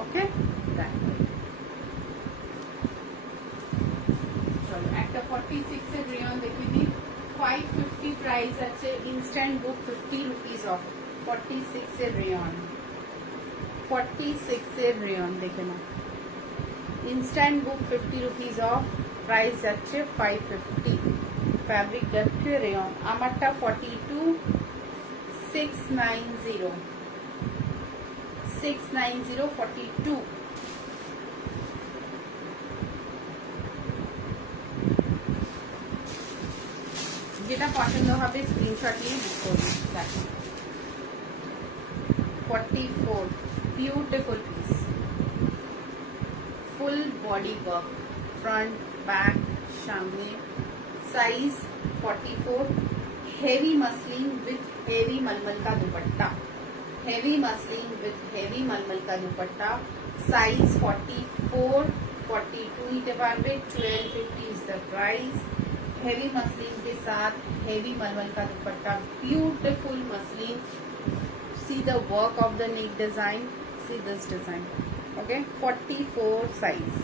ওকে চলো একটা 46 এর রেয়ন দেখিয়ে দিই, 550 প্রাইস আছে, ইনস্ট্যান্ট বুক 50 রুপিস অফ, 46 এর রেয়ন, 46 এর রেয়ন দেখে নাও, instant book 50 rupees off, price যাচ্ছে 550, ফ্যাব্রিক যাচ্ছে রেয়ন, আমারটা 42 690 42। যেটা পছন্দ হবে স্ক্রিনশট নিয়ে বুক করুন। দেখো 44 beautiful piece, full body work, front back সামনে, size 44, heavy muslin with heavy मलमल का dupatta, heavy muslin with heavy मलमल का दुपट्टा, साइज 44 42 নিতে পারবে, 1250 is the price, heavy muslin के साथ हेवी मलमल का dupatta, beautiful muslin, see the work of the neck design, see this design, okay 44 size,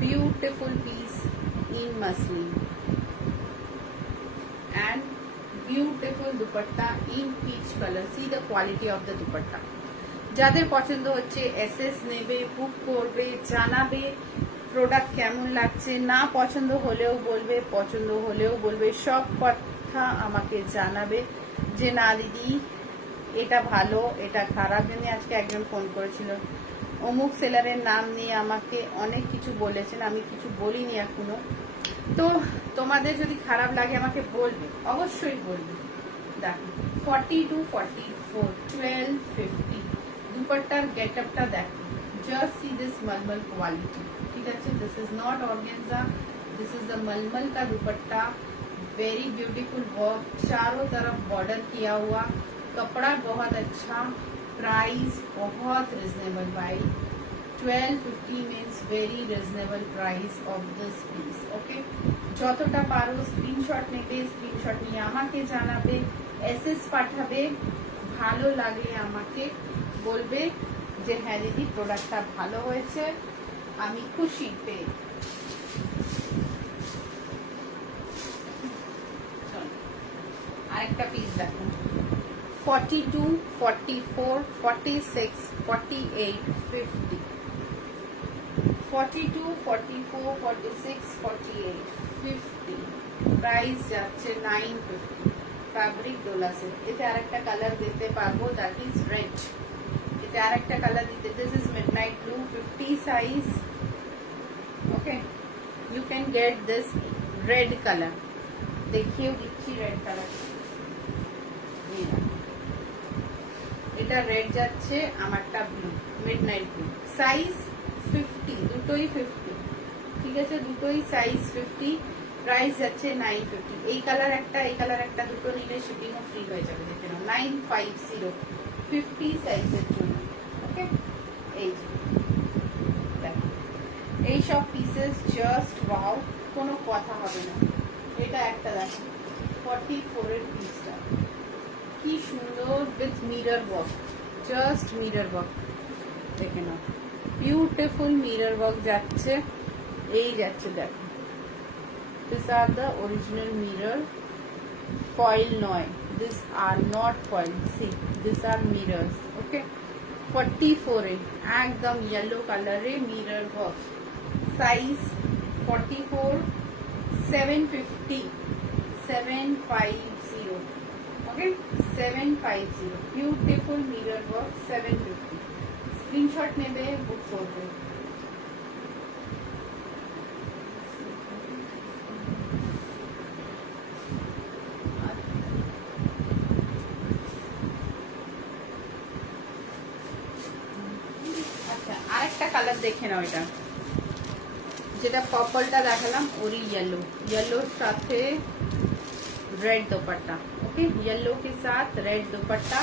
beautiful piece in muslin and beautiful dupatta in peach color, see the quality of the dupatta। যাদের পছন্দ হচ্ছে SS নেবে, বুক করবে, জানাবে product কেমন লাগছে, না পছন্দ হলেও বলবে, পছন্দ হলেও বলবে, সব কথা আমাকে জানাবে যে না দিদি এটা ভালো এটা খারাপ। জন্য আজকে একজন ফোন করেছিল, অমুক সেলারের নাম নিয়ে আমাকে অনেক কিছু বলেছেন, আমি কিছু বলিনি এখনো, তো তোমাদের যদি খারাপ লাগে আমাকে বলবে, অবশ্যই বলবে। দেখো 42 44 1250, দুপাট্টার গেটআপটা দেখো, জাস্ট সি দিস मलमल क्वालिटी, ठीक है। This is not organza, this is the मलमल का दुपट्टा, वेरी ब्यूटीफुल वर्क, चारों तरफ बॉर्डर किया हुआ, कपड़ा बहुत अच्छा, प्राइस बहुत रिजनेबल भाई, 1250 means very reasonable price of this piece, okay. যতটা পারো স্ক্রিনশট নেবে, স্ক্রিনশট নিয়ে আমাকে জানাবে, এসএস পাঠাবে, ভালো লাগলে আমাকে বলবে যে হ্যাঁ দিদি প্রোডাক্টটা ভালো হয়েছে, আমি খুশি পেয়ে। আরেকটা পিস দেখো 42 44 46 48 50, 42 44 46 48 50, প্রাইস যাচ্ছে 950। Fabric Dola silk. এতে আরেকটা কালার দিতে পারবো, দ্যাট ইজ রেড। এতে আরেকটা কালার দিতে, this is midnight blue, 50 size. Okay, you can get this red colour. দেখিয়েও দিচ্ছি রেড কালার। এটা রেড যাচ্ছে, আমারটা ব্লু, মিডনাইট ব্লু, সাইজ 50, দুটোই 50। ঠিক আছে, দুটোই সাইজ 50, প্রাইস যাচ্ছে 950। এই কালার একটা, এই কালার একটা, দুটো নিলে শিপিংও ফ্রি হয়ে যাবে। দেখে নাও, 950, 50 সাইজের জন্য। ওকে, এই যে দেখো, এই সব পিসেস জাস্ট ওয়াও, কোনো কথা হবে না। এটা একটা দেখো, 44 এর পিসটা কি সুন্দর, with mirror work, just mirror work. দেখে নাও, বিউটিফুল মিরর ওয়ার্ক যাচ্ছে, এই যাচ্ছে দেখো। These are the original mirror, foil নয়, these are not foil, see these are mirrors. Okay, 44 এ একদম ইয়েলো কালারে mirror work, size 44, 750, 750. Okay, 750, beautiful mirror work, 750. Screenshot নেবে, বুক করবে। আচ্ছা, আরেকটা কালার দেখে নাও, এটা যেটা পার্পলটা দেখালাম ওরই ইয়েলো, ইয়েলোর সাথে रेड दुपट्टा। ओके, येलो के साथ रेड दुपट्टा,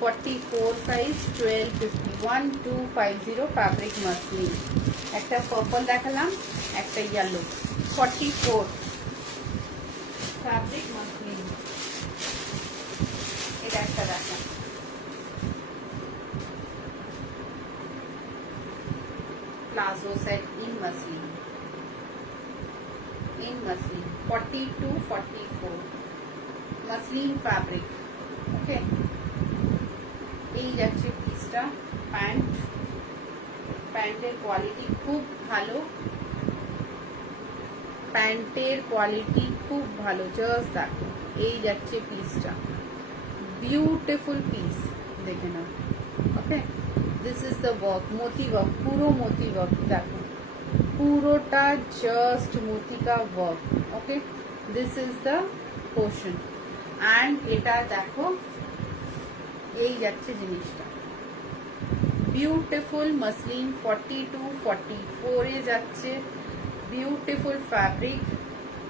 44 साइज, 1250, 1250 फैब्रिक मसलिन। একটা পার্পল দেখালাম, একটা ইয়েলো, 44 ফ্যাব্রিক মসলিন। এটা একটা দেখালাম, palazzo set in muslin, in muslin, 42, 44 muslin fabric. Okay, এই যাচ্ছে পিসটা। প্যান্ট, প্যান্টের কোয়ালিটি খুব ভালো, প্যান্টের কোয়ালিটি খুব ভালো, জাস্ট দেখো। এই যাচ্ছে পিসটা, বিউটিফুল পিস, দেখে নাও। Okay, this is the work, মোতি ওয়ার্ক, পুরো মোতি ওয়ার্ক দেখো, পুরোটা জাস্ট মোতি কা work. Okay, this is the portion. And এটা দেখো, এই যাচ্ছে জিনিসটা, বিউটিফুল মসলিন, 42, 44 এ যাচ্ছে, বিউটিফুল ফ্যাব্রিক,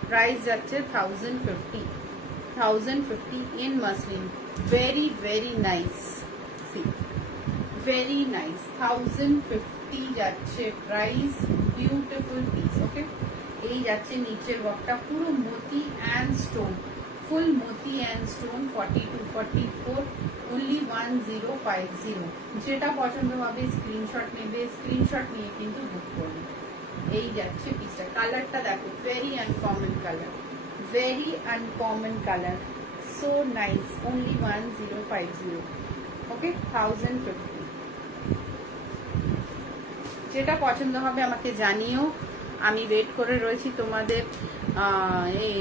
প্রাইস যাচ্ছে 1050, 1050 in muslin, very very nice, see very nice, 1050 যাচ্ছে প্রাইস, বিউটিফুল পিস। ওকে, এই যাচ্ছে নিচের ওয়ার্কটা, পুরো মোতি অ্যান্ড স্টোন, ফুল মোতি অ্যান্ড স্টোন, 42, 44, only 1050। যেটা পছন্দ হবে স্ক্রিনশট নেবে, স্ক্রিনশট নিয়ে কিন্তু বুক করবে। এই যাচ্ছে পিসটা, কালারটা দেখো, very uncommon colour, very uncommon colour, so nice, only 1050। ওকে, 1050। যেটা পছন্দ হবে আমাকে জানিও, আমি ওয়েট করে রয়েছি তোমাদের এই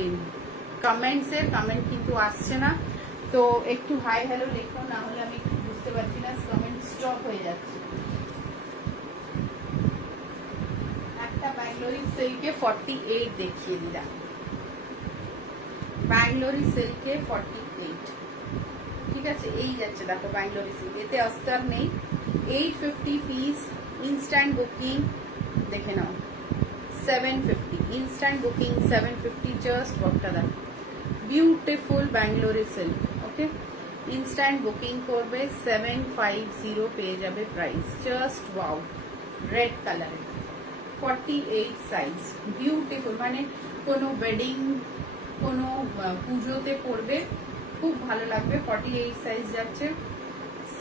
কমেন্টসের। কমেন্ট কিন্তু আসছে না, তো একটু হাই হ্যালো লেখো, না হলে আমি একটু বুঝতে পারছি না, কমেন্ট স্টপ হয়ে যাচ্ছে। একটা ব্যাঙ্গালোরি সিল্কে 48 দেখিয়ে দিলাম, ব্যাঙ্গালোরি সিল্কে 48। ঠিক আছে, এই যাচ্ছে দেখো ব্যাঙ্গালোরি সিল্ক, এতে অস্তর নেই, 850 পিস, ইনস্ট্যান্ট বুকিং। দেখে নাও, 750 ইনস্ট্যান্ট বুকিং, 750, জাস্ট ওয়ার্কটা দেখো, বিউটিফুল ব্যাঙ্গালোরি সিল্ক। ওকে, ইনস্ট্যান্ট বুকিং করবে, 750 পেয়ে যাবে প্রাইস, জাস্ট ওয়াও, রেড কালারে, 48 সাইজ, বিউটিফুল, মানে কোনো ওয়েডিং, কোনো পুজোতে পরবে, খুব ভালো লাগবে। 48 সাইজ যাচ্ছে,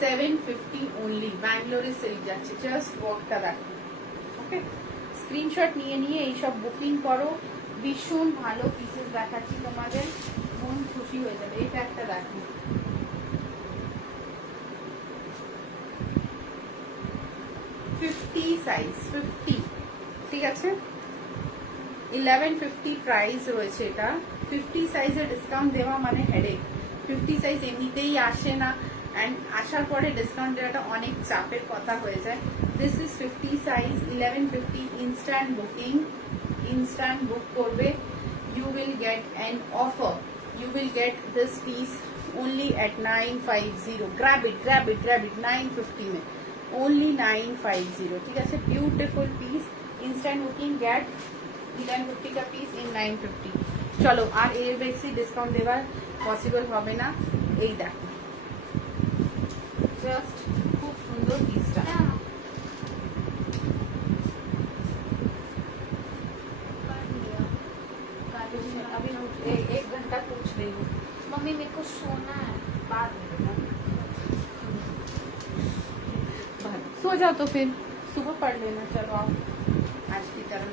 750 অনলি, ব্যাঙ্গালোরি সিল্ক যাচ্ছে, জাস্ট ওয়ার্কটা দেখো। ওকে, স্ক্রিনশট নিয়ে নিয়ে এইসব বুকিং করো, ভীষণ ভালো পিসেস দেখাচ্ছি তোমাদের, মন খুশি হয়ে যাবে। এটা একটা দেখো, 50 সাইজ, 50, ঠিক আছে, 1150 প্রাইস রয়েছে এটা। 50 সাইজের ডিসকাউন্ট দেওয়া মানে হেডেক, 50 সাইজ এমনিতেই আসে না, অ্যান্ড আসার পরে ডিসকাউন্ট দেওয়াটা অনেক চাপের কথা হয়ে যায়। This is 50 size 1150 instant booking, instant book করবে, you will get an offer, you will get this piece only at 950, grab it 950 में only 950, ठीक है। Beautiful piece, instant booking get 1150 का পিস ইন 950। চলো আর এর বেশি ডিসকাউন্ট দেওয়ার পসিবল হবে না। এই দেখো জাস্ট খুব সুন্দর পিসটা, अभी एक घंटा पूछ रही हूँ मम्मी मेरे को सोना है, बाद में सो जाओ तो फिर सुबह पढ़ लेना। चलो आओ आज की तरह।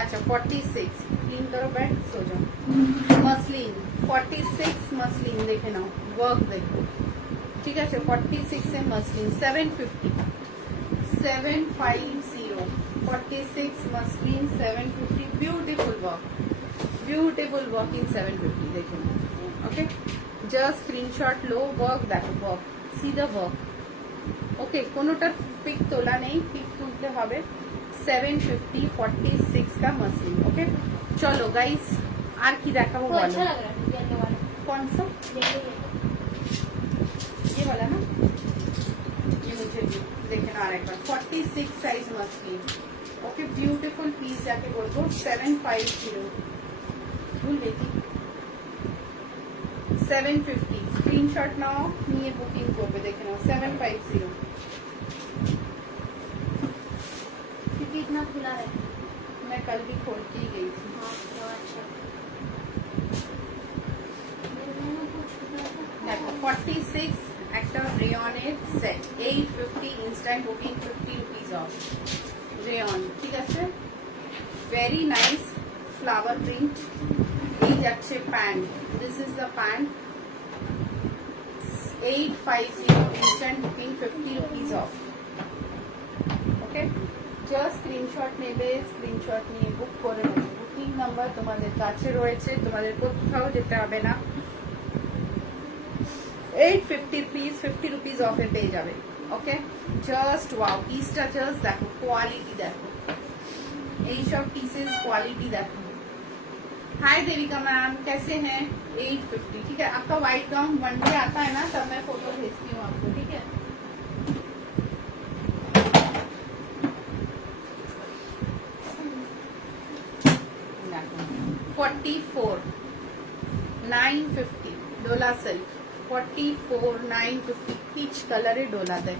अच्छा 46 क्लीन करो बेड, सो जाओ। मसलिन 46 मसलिन देखे ना, वर्क देखो, ठीक है। 46 से muslin 750 46 muslin 750, beautiful work, beautiful work in 750 देखो। ओके জাস্ট স্ক্রিনশট লো, ওয়ার্ক দেখো, ওয়ার্ক সি দ্য ওয়ার্ক। ওকে কোনোটার পিক তোলা নেই, পিক তুলতে হবে। 750 46 का मसलिन। ओके चलो गाइस আর কি দেখাবো वो বলো। अच्छा लग रहा है येलो वाला, कौन सा? येलो ये वाला ना, ये मुझे भी देखना आ रहा है एक बार। 46 size muslin. Okay beautiful piece जाके बोल दो 750 भूल गई थी 750 স্ক্রিনশট নাও, নিয়ে বুকিং করবে, দেখে নাও 750। क्योंकि इतना खुला है। मैं कल भी खोल के ही गई थी। हाँ तो अच्छा मैंने कुछ দেখো 46 একটা রেয়নের set 850 instant booking 50 rupees off rayon, ঠিক আছে। Very nice flower print. এই যাচ্ছে pant, this is the pant 850 instant booking 50 rupees off. Okay just screenshot নেবে, স্ক্রিনশট নিয়ে বুক করে নেবে। বুকিং নাম্বার তোমাদের কাছে রয়েছে, তোমাদের কোথাও যেতে হবে না। 850 পিস 50 রুপিস অফে পেয়ে যাবে। ওকে জাস্ট ওয়াও, পিসটা জাস্ট দেখো, কোয়ালিটি দেখো, এইসব পিসেস কোয়ালিটি देखो। हाय देविका मैम कैसे हैं? 850, ठीक है। आपका व्हाइट गाउन मंडे आता है ना, तब मैं फोटो भेजती हूँ आपको, ठीक है। देखो 44 950 डोला सिल्क 44 950 पीच कलर डोला दे,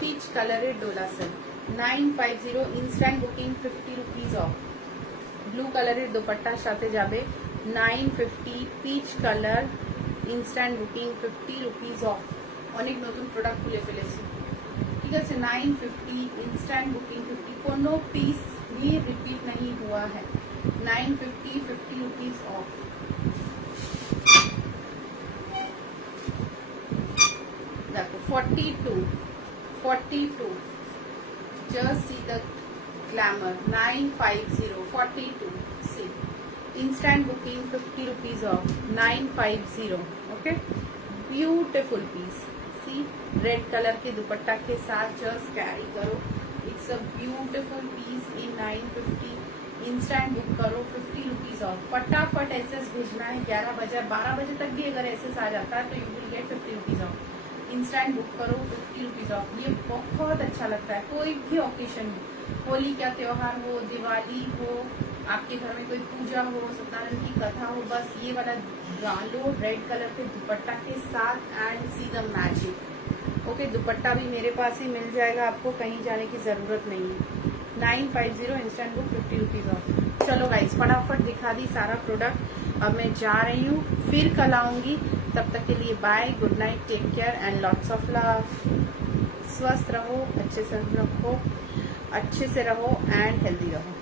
पीच कलर डोला silk 950 instant booking 50 rupees of. Blue কালারের দোপাট্টার সাথে যাবে 950 peach colour instant booking 50 rupees of. অনেক নতুন প্রোডাক্ট খুলে ফেলেছি, ঠিক আছে। 950 इंस्टेंट बुकिंग 50, कोनो पीस भी रिपीट नहीं हुआ है। 950 50 रुपीज ऑफ। देखो 42 just see the glamour 950 42 see instant booking 50 rupees off 950 okay beautiful piece see red color के दुपट्टा के साथ just carry करो it's a beautiful piece in 950 instant book करो 50 रुपीज ऑफ। फटाफट एसएस भेजना है 11 बजे 12 बजे तक भी अगर एसएस आ जाता है तो you will get 50 rupees of. Instant book करो 50 रुपीज ऑफ। ये बहुत अच्छा लगता है कोई भी ओकेशन हो, होली का त्योहार हो, दिवाली हो, आपके घर में कोई पूजा हो, सत्यनारायण की कथा हो, बस ये वाला डालो रेड कलर के दुपट्टा के साथ and see the magic. Okay दुपट्टा भी मेरे पास ही मिल जाएगा, आपको कहीं जाने की जरूरत नहीं है। 950 इंस्टेंट बुक 50 रुपीज ऑफ। चलो गाइस फटाफट दिखा दी सारा प्रोडक्ट, अब मैं जा रही हूँ, फिर कल आऊंगी। तब तक के लिए bye, good night, take care and lots of love. स्वस्थ रहो, अच्छे से रहो एंड हेल्दी रहो।